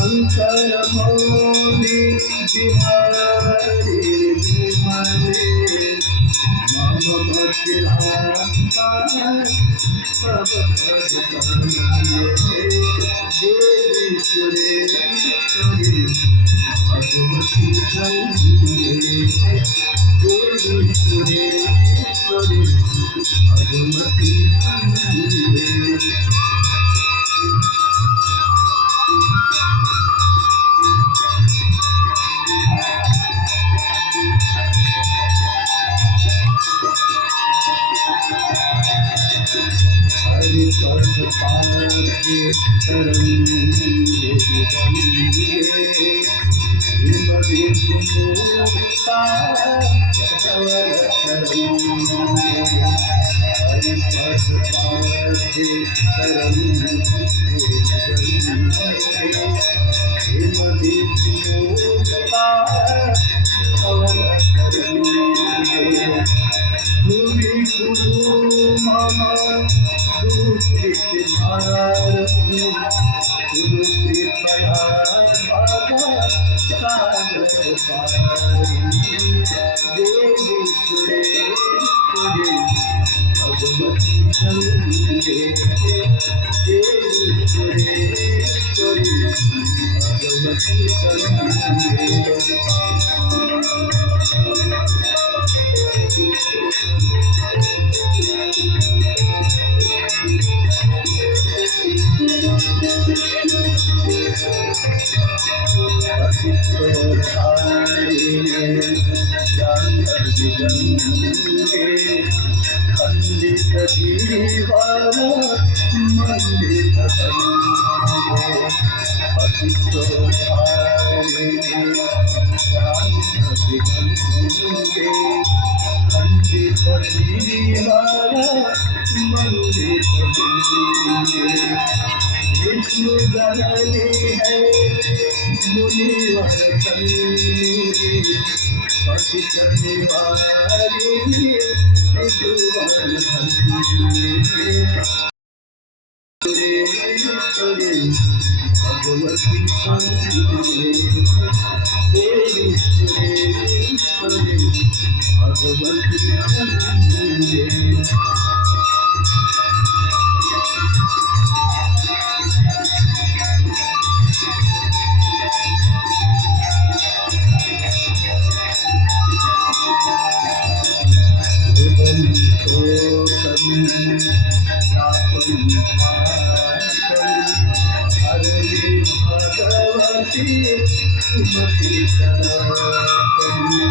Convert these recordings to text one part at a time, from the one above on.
शंकर मौली बिहारी बिहारी मम भक्तिराता सब देवी सुरेश्वरी भगवती चंद्रे देवी सुरेश्वरी भगवती चंद्रे हरि पद पाके तरंगे हिमदे सुमोता धवल तरंगे हरि पद पाके तरंगे हिमदे सुमोता धवल तरंगे भूमि गुरु मामा दूषित भारत गुरु कृपया बाबा सागर पारी देवी सुरेश्वरी भगवती चंद्रे देवी सुरेश्वरी भगवती चंद्रे खंडित जीवन मंडित खंडित जीवन मंडित विष्णु जननी है मुनिवर कन्नी पतित निवारी त्रिभुवन धन्य भगवती चंद्रे देवी सुरेश्वरी भगवती चंद्रे भगवती सुमति सनातनी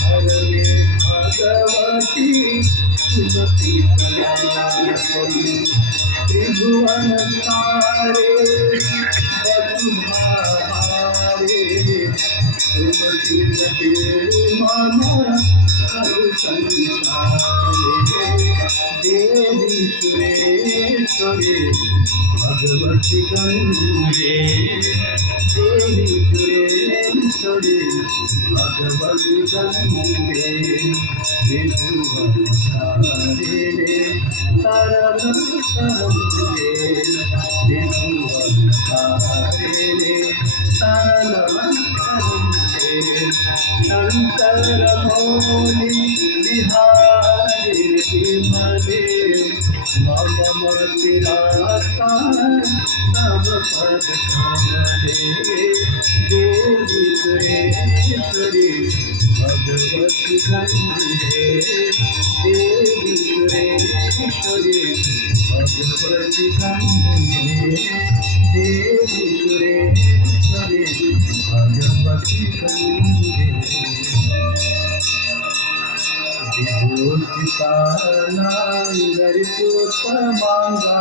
हरे भगवती सुमति सनातनी त्रिभुवन तारे वसुधारे सुमति जटे मन हर संसारे देवी सुरेश्वरी भगवती गंगे देवी सुरेश्वरी भगवती गंगे त्रिभुवन तारे तरंग तरंगे त्रिभुवन तारे तरंग तरंगे शंकर मौली बिहारी विमले मम मतिराता तब पद कमले देवी सुरेश्वरी भगवती गंगे देवी सुरेश्वरी भगवती गंगे देवी सुरेश्वरी भगवती गंगे विभूतितानांगरि पुष्पमाला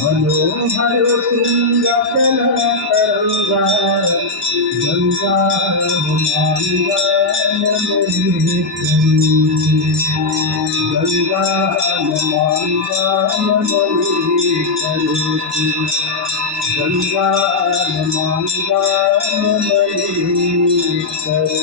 मनोहर तुंगतरंगा गंगा गंगा मांगान बली करो गंगा मांगान बली करो।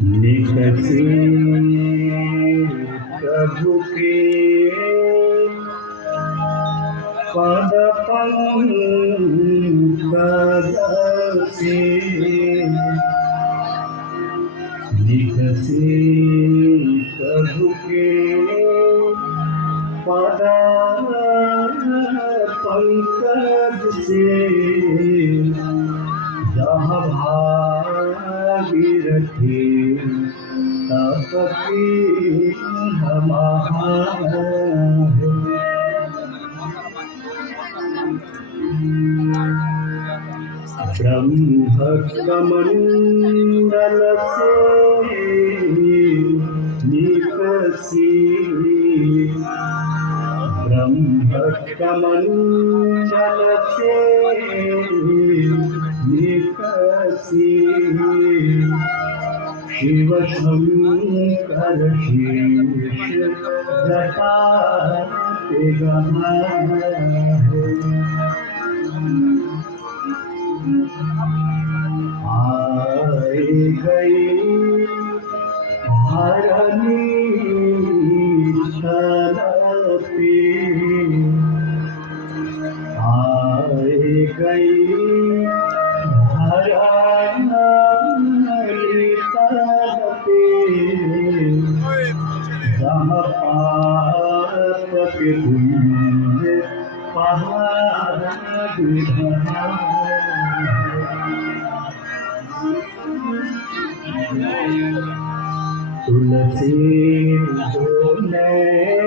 निकटे प्रभु के पद पंकज से निकटे प्रभु के पद पंकज से जहाँ भागीरथी तपती हमारा ब्रह्मकमंडल से निकसी ब्रह्मकमंडल से निकसी शिव शंकर शीश जटा ते आए गई हरनी तलपी आए गई हरनी तलपी जहाँ पाप के धुंध पहाड़ तुलसी बोले